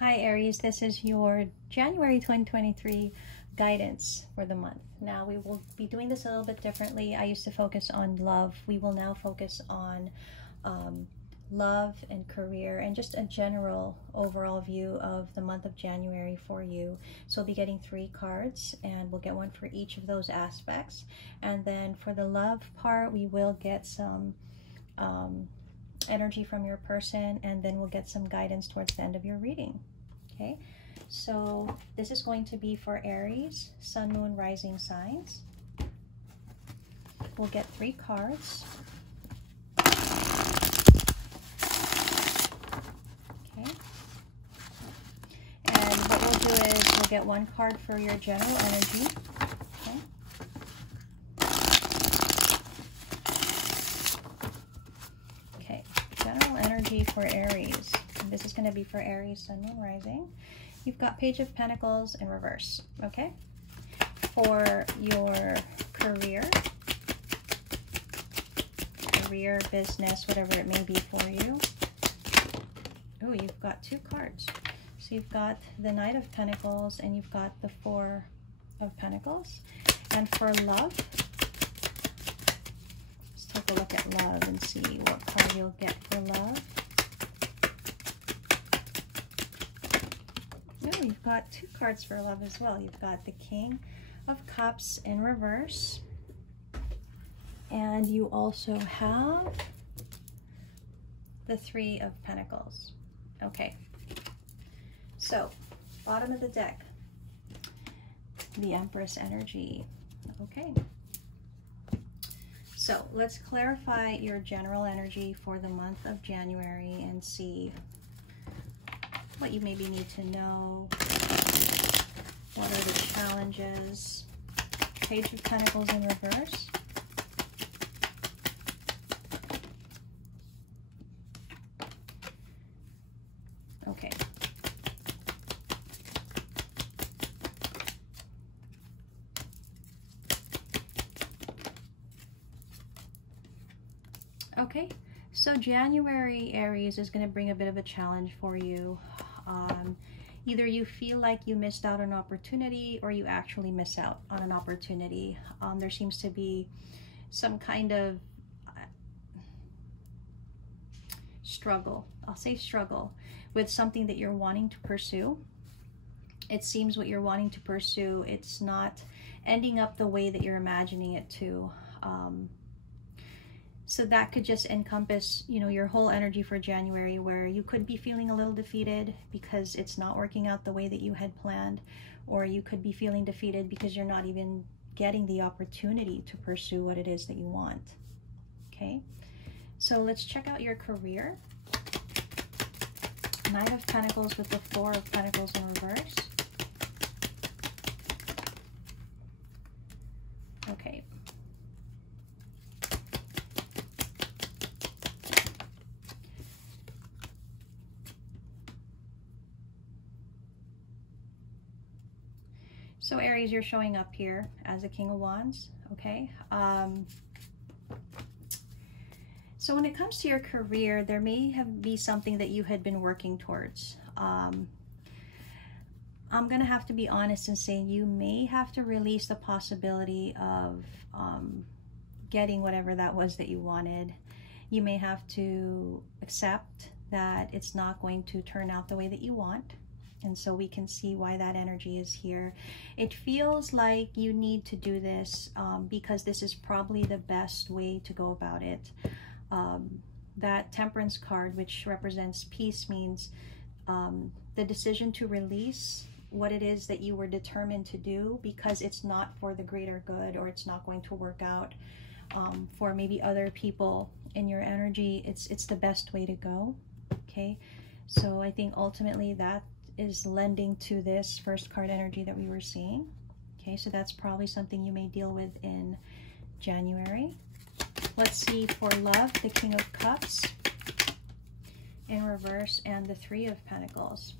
Hi Aries, this is your January 2023 guidance for the month. Now we will be doing this a little bit differently. I used to focus on love. We will now focus on love and career and just a general overall view of the month of January for you. So we'll be getting 3 cards and we'll get one for each of those aspects. And then for the love part, we will get some energy from your person, and then we'll get some guidance towards the end of your reading. Okay, so this is going to be for Aries, Sun, Moon, Rising signs. We'll get 3 cards. Okay, and what we'll do is we'll get 1 card for your general energy. Okay. General energy for Aries. And this is going to be for Aries, Sun, Moon, Rising. You've got Page of Pentacles in reverse. Okay. For your career, business, whatever it may be for you. Oh, you've got 2 cards. So you've got the Knight of Pentacles and you've got the 4 of Pentacles. And for love, take a look at love and see what card you'll get for love. Oh, you've got 2 cards for love as well. You've got the King of Cups in reverse. And you also have the 3 of Pentacles. Okay. So, bottom of the deck, the Empress energy. Okay. So let's clarify your general energy for the month of January and see what you maybe need to know. What are the challenges? Page of Pentacles in reverse. Okay. Okay, so January, Aries, is going to bring a bit of a challenge for you. Either you feel like you missed out on an opportunity or you actually miss out on an opportunity. There seems to be some kind of struggle, I'll say struggle, with something that you're wanting to pursue. It seems what you're wanting to pursue, it's not ending up the way that you're imagining it to. So that could just encompass, you know, your whole energy for January, where you could be feeling a little defeated because it's not working out the way that you had planned, or you could be feeling defeated because you're not even getting the opportunity to pursue what it is that you want. Okay, so let's check out your career. Knight of Pentacles with the 4 of Pentacles in reverse. Okay. So Aries, you're showing up here as a King of Wands, okay? So when it comes to your career, there may be something that you had been working towards. I'm going to have to be honest and say you may have to release the possibility of getting whatever that was that you wanted. You may have to accept that it's not going to turn out the way that you want. And so we can see why that energy is here. It feels like you need to do this because this is probably the best way to go about it. That Temperance card, which represents peace, means the decision to release what it is that you were determined to do because it's not for the greater good, or it's not going to work out for maybe other people in your energy. It's the best way to go. Okay, so I think ultimately that is lending to this first card energy that we were seeing. Okay, so that's probably something you may deal with in January. Let's see for love, the King of Cups in reverse and the 3 of Pentacles.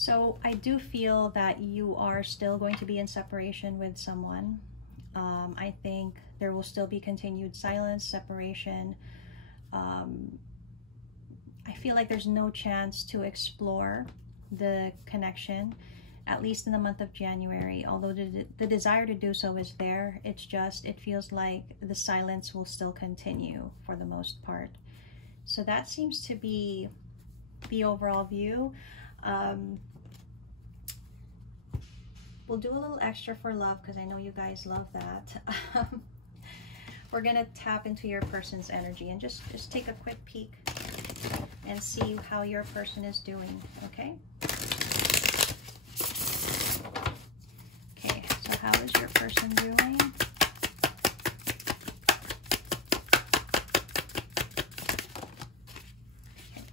So I do feel that you are still going to be in separation with someone. I think there will still be continued silence, separation. I feel like there's no chance to explore the connection, at least in the month of January, although the desire to do so is there. It's just, it feels like the silence will still continue for the most part. So that seems to be the overall view. We'll do a little extra for love because I know you guys love that. We're gonna tap into your person's energy and just take a quick peek and see how your person is doing, okay? Okay, so how is your person doing? Okay.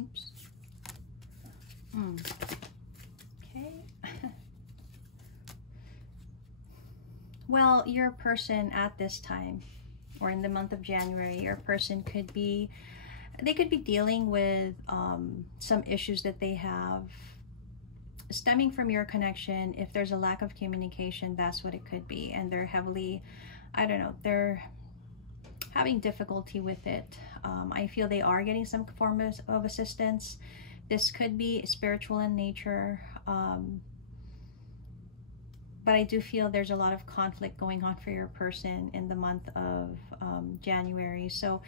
Oops. Okay. Well, your person at this time, or in the month of January, your person could be, they could be dealing with some issues that they have stemming from your connection. If there's a lack of communication, that's what it could be. And they're heavily, I don't know, they're having difficulty with it. I feel they are getting some form of assistance. This could be spiritual in nature. But I do feel there's a lot of conflict going on for your person in the month of January. So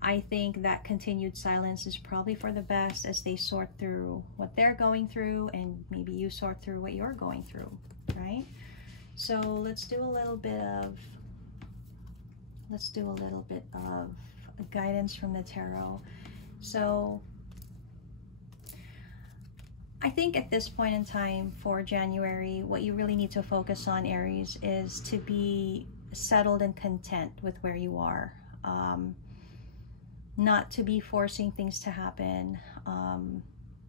I think that continued silence is probably for the best as they sort through what they're going through, and maybe you sort through what you're going through, right? So let's do a little bit of guidance from the tarot. So I think at this point in time for January, what you really need to focus on, Aries, is to be settled and content with where you are. Not to be forcing things to happen.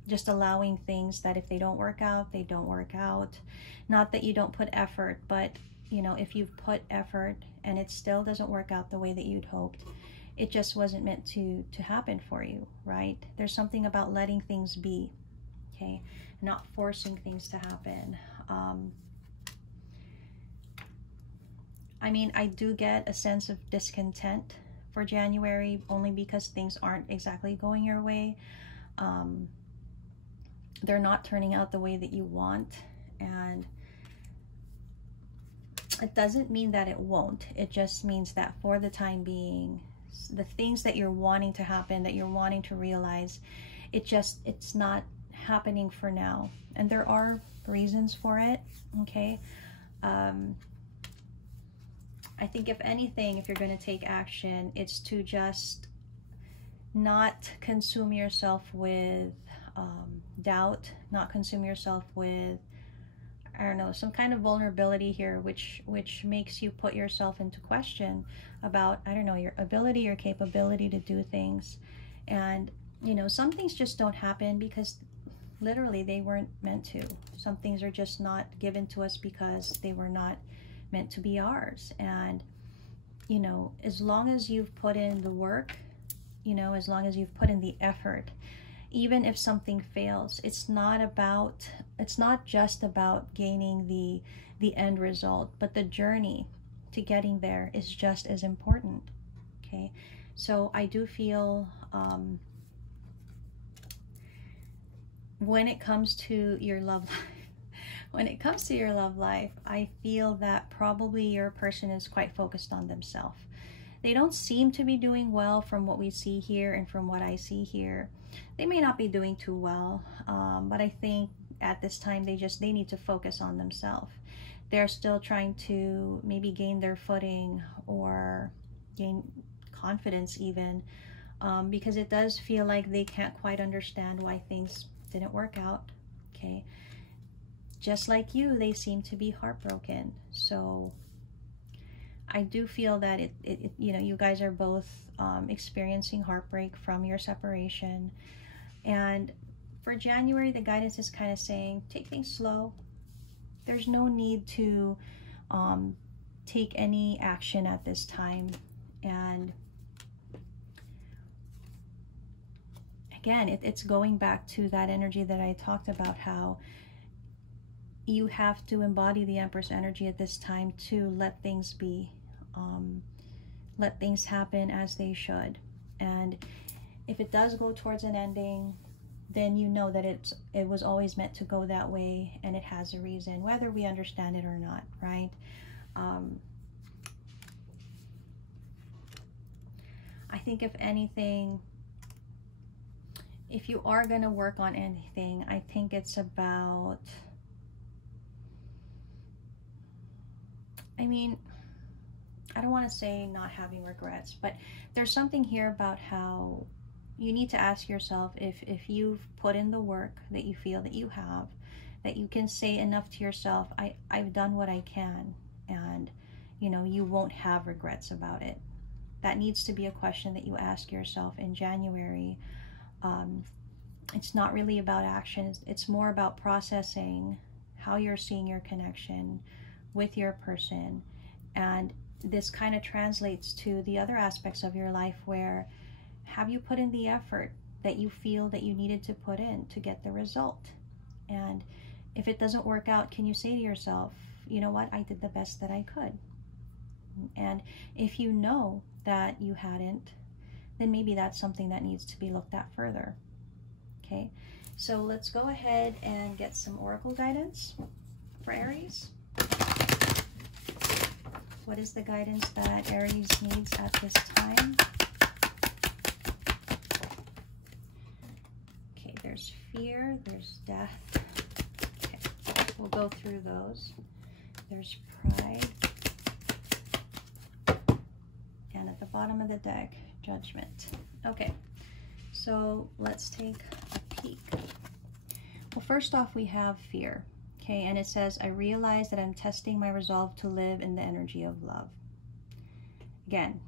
Just allowing things that if they don't work out, they don't work out. Not that you don't put effort, but you know, if you've put effort and it still doesn't work out the way that you'd hoped, it just wasn't meant to happen for you, right? There's something about letting things be. Okay, not forcing things to happen. I mean, I do get a sense of discontent for January only because things aren't exactly going your way. They're not turning out the way that you want, and it doesn't mean that it won't. It just means that for the time being, the things that you're wanting to happen, that you're wanting to realize, it's not happening for now, and there are reasons for it, okay? I think if anything, if you're going to take action, it's to just not consume yourself with doubt, not consume yourself with, I don't know, some kind of vulnerability here, which makes you put yourself into question about, I don't know, your ability, your capability to do things. And you know, some things just don't happen because literally they weren't meant to. Some things are just not given to us because they were not meant to be ours. And you know, as long as you've put in the work, you know, as long as you've put in the effort, even if something fails, it's not just about gaining the end result, but the journey to getting there is just as important. Okay, so I do feel when it comes to your love life, I feel that probably your person is quite focused on themselves. They don't seem to be doing well from what we see here and from what I see here. They may not be doing too well, but I think at this time they need to focus on themselves. They're still trying to maybe gain their footing or gain confidence even, because it does feel like they can't quite understand why things didn't work out. Okay, just like you, they seem to be heartbroken. So I do feel that you know, you guys are both experiencing heartbreak from your separation. And for January, the guidance is kind of saying, take things slow. There's no need to take any action at this time. And again, it's going back to that energy that I talked about, how you have to embody the Empress energy at this time to let things be, let things happen as they should. And if it does go towards an ending, then you know that it was always meant to go that way, and it has a reason, whether we understand it or not, right? I think if anything, if you are going to work on anything, I think it's about, I mean, I don't want to say not having regrets, but there's something here about how you need to ask yourself if you've put in the work that you feel that you have, that you can say enough to yourself, I've done what I can, and you know, you won't have regrets about it. That needs to be a question that you ask yourself in January. It's not really about actions. It's more about processing how you're seeing your connection with your person. And this kind of translates to the other aspects of your life, where have you put in the effort that you feel that you needed to put in to get the result? And if it doesn't work out, can you say to yourself, you know what, I did the best that I could? And if you know that you hadn't, then maybe that's something that needs to be looked at further. Okay, so let's go ahead and get some oracle guidance for Aries. What is the guidance that Aries needs at this time? Okay, there's fear, there's death. Okay, we'll go through those. There's pride. And at the bottom of the deck, judgment. Okay, so let's take a peek. Well, first off, we have fear. Okay, and it says, I realize that I'm testing my resolve to live in the energy of love. Again,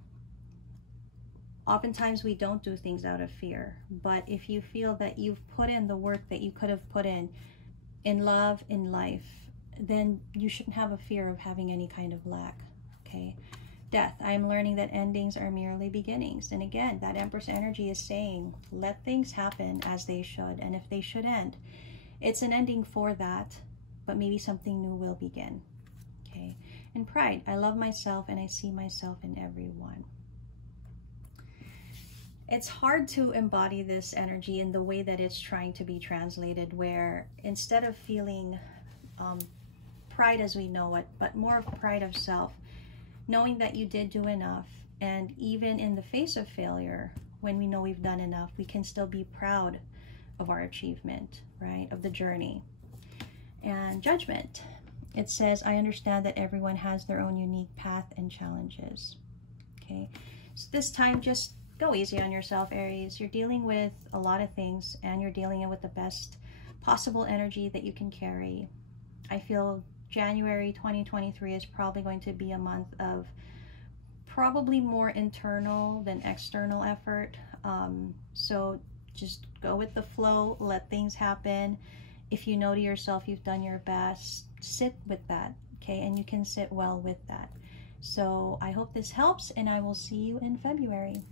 oftentimes we don't do things out of fear, but if you feel that you've put in the work that you could have put in love, in life, then you shouldn't have a fear of having any kind of lack. Okay, death. I am learning that endings are merely beginnings. And again, that Empress energy is saying, let things happen as they should. And if they should end, it's an ending for that, but maybe something new will begin. Okay, and pride. I love myself and I see myself in everyone. It's hard to embody this energy in the way that it's trying to be translated, where instead of feeling pride as we know it, but more of pride of self, knowing that you did do enough, and even in the face of failure, when we know we've done enough, we can still be proud of our achievement, right, of the journey. And judgment. It says, I understand that everyone has their own unique path and challenges. Okay, so this time, just go easy on yourself, Aries. You're dealing with a lot of things, and you're dealing with the best possible energy that you can carry. I feel January 2023 is probably going to be a month of probably more internal than external effort. So just go with the flow, let things happen. If you know to yourself you've done your best, sit with that, okay? And you can sit well with that. So I hope this helps, and I will see you in February.